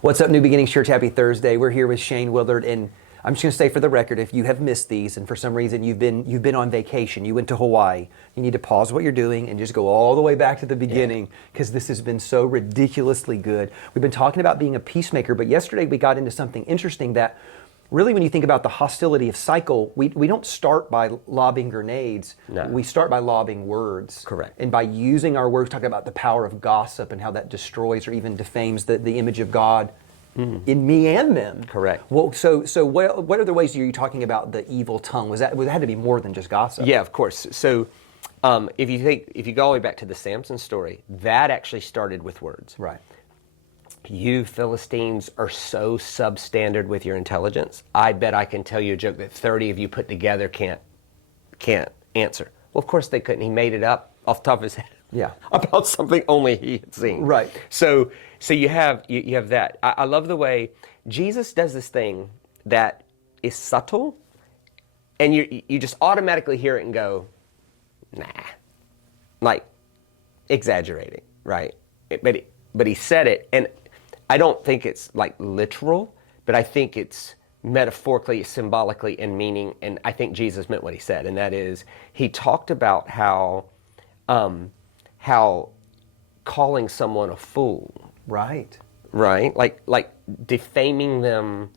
What's up, New Beginnings Church? Happy Thursday. We're here with Shane Willard, and I'm just going to say for the record, if you have missed these and for some reason you've been on vacation, you went to Hawaii, you need to pause what you're doing and just go all the way back to the beginning because this has been so ridiculously good. We've been talking about being a peacemaker, but yesterday we got into something interesting that really, when you think about the hostility of cycle, we don't start by lobbing grenades. No. We start by lobbing words. Correct. And by using our words, talking about the power of gossip and how that destroys or even defames the image of God in me and them. Correct. Well, so what other ways are you talking about the evil tongue? It had to be more than just gossip. Yeah, of course. So if you go all the way back to the Samson story, that actually started with words. Right. You Philistines are so substandard with your intelligence. I bet I can tell you a joke that 30 of you put together can't answer. Well, of course they couldn't. He made it up off the top of his head. Yeah. About something only he had seen. Right. So you have that. I love the way Jesus does this thing that is subtle, and you just automatically hear it and go, nah, like exaggerating, right? But he said it, and I don't think it's like literal, but I think it's metaphorically, symbolically in meaning, and I think Jesus meant what he said, and that is, he talked about how calling someone a fool. Right. Right? Like defaming them,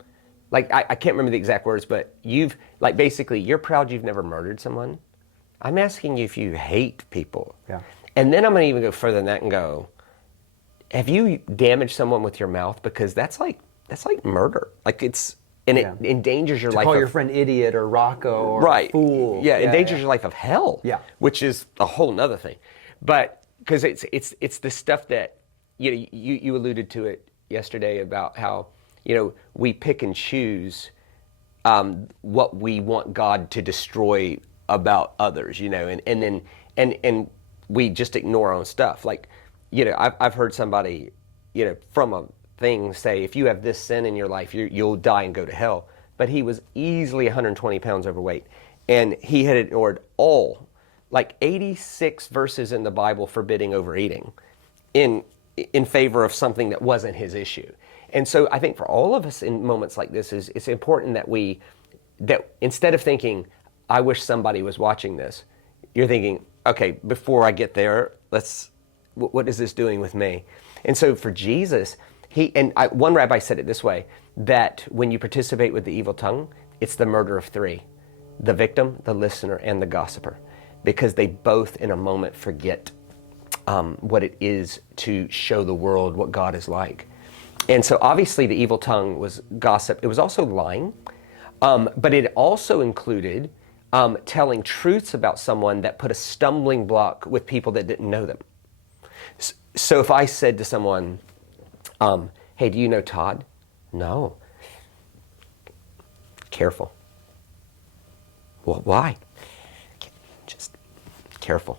like I can't remember the exact words, but basically, you're proud you've never murdered someone. I'm asking you if you hate people. Yeah. And then I'm going to even go further than that and go, have you damaged someone with your mouth? Because that's like murder. Like it endangers your life. Call your friend idiot or Rocco or right. fool. Yeah, endangers your life of hell. Yeah. Which is a whole nother thing. But because it's the stuff that you alluded to it yesterday about how we pick and choose what we want God to destroy about others, and then we just ignore our own stuff. Like, I've heard somebody, from a thing say, if you have this sin in your life, you'll die and go to hell. But he was easily 120 pounds overweight, and he had ignored all, like 86 verses in the Bible forbidding overeating in favor of something that wasn't his issue. And so I think for all of us in moments like this, it's important that instead of thinking, I wish somebody was watching this, you're thinking, okay, before I get there, what is this doing with me? And so for Jesus, one rabbi said it this way, that when you participate with the evil tongue, it's the murder of three: the victim, the listener, and the gossiper, because they both in a moment forget what it is to show the world what God is like. And so obviously the evil tongue was gossip. It was also lying, but it also included telling truths about someone that put a stumbling block with people that didn't know them. So if I said to someone, hey, do you know Todd? No. Careful. Well, why? Just careful.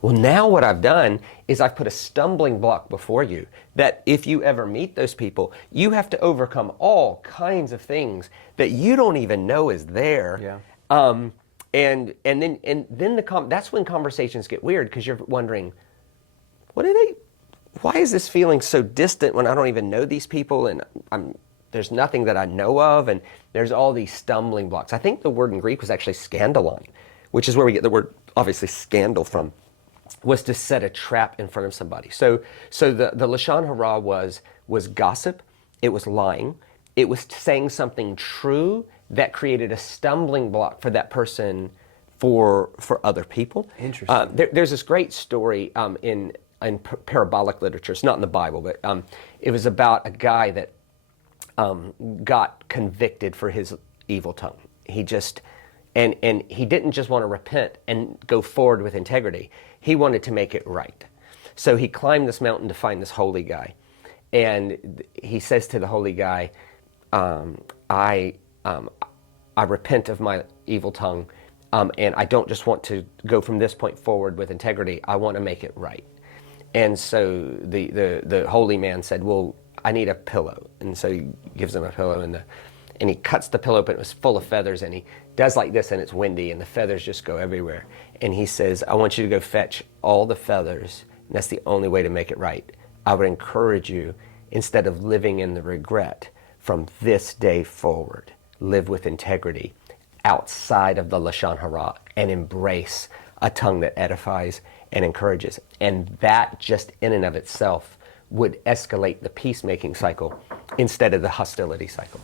Well, now what I've done is I've put a stumbling block before you that if you ever meet those people, you have to overcome all kinds of things that you don't even know is there. Yeah. And then that's when conversations get weird, because you're wondering, why is this feeling so distant when I don't even know these people, and there's nothing that I know of, and there's all these stumbling blocks. I think the word in Greek was actually scandalon, which is where we get the word, obviously, scandal from, was to set a trap in front of somebody. So the Lashon Hara was gossip, it was lying, it was saying something true that created a stumbling block for that person for other people. Interesting. There's this great story in parabolic literature. It's not in the Bible, but it was about a guy that got convicted for his evil tongue. He just, and he didn't just want to repent and go forward with integrity. He wanted to make it right. So he climbed this mountain to find this holy guy. And he says to the holy guy, I repent of my evil tongue, and I don't just want to go from this point forward with integrity. I want to make it right. And so the holy man said, well, I need a pillow. And so he gives him a pillow, and he cuts the pillow open. It was full of feathers, and he does like this, and it's windy, and the feathers just go everywhere. And he says, I want you to go fetch all the feathers, and that's the only way to make it right. I would encourage you, instead of living in the regret. From this day forward, live with integrity outside of the Lashon Hara and embrace a tongue that edifies and encourages. And that just in and of itself would escalate the peacemaking cycle instead of the hostility cycle.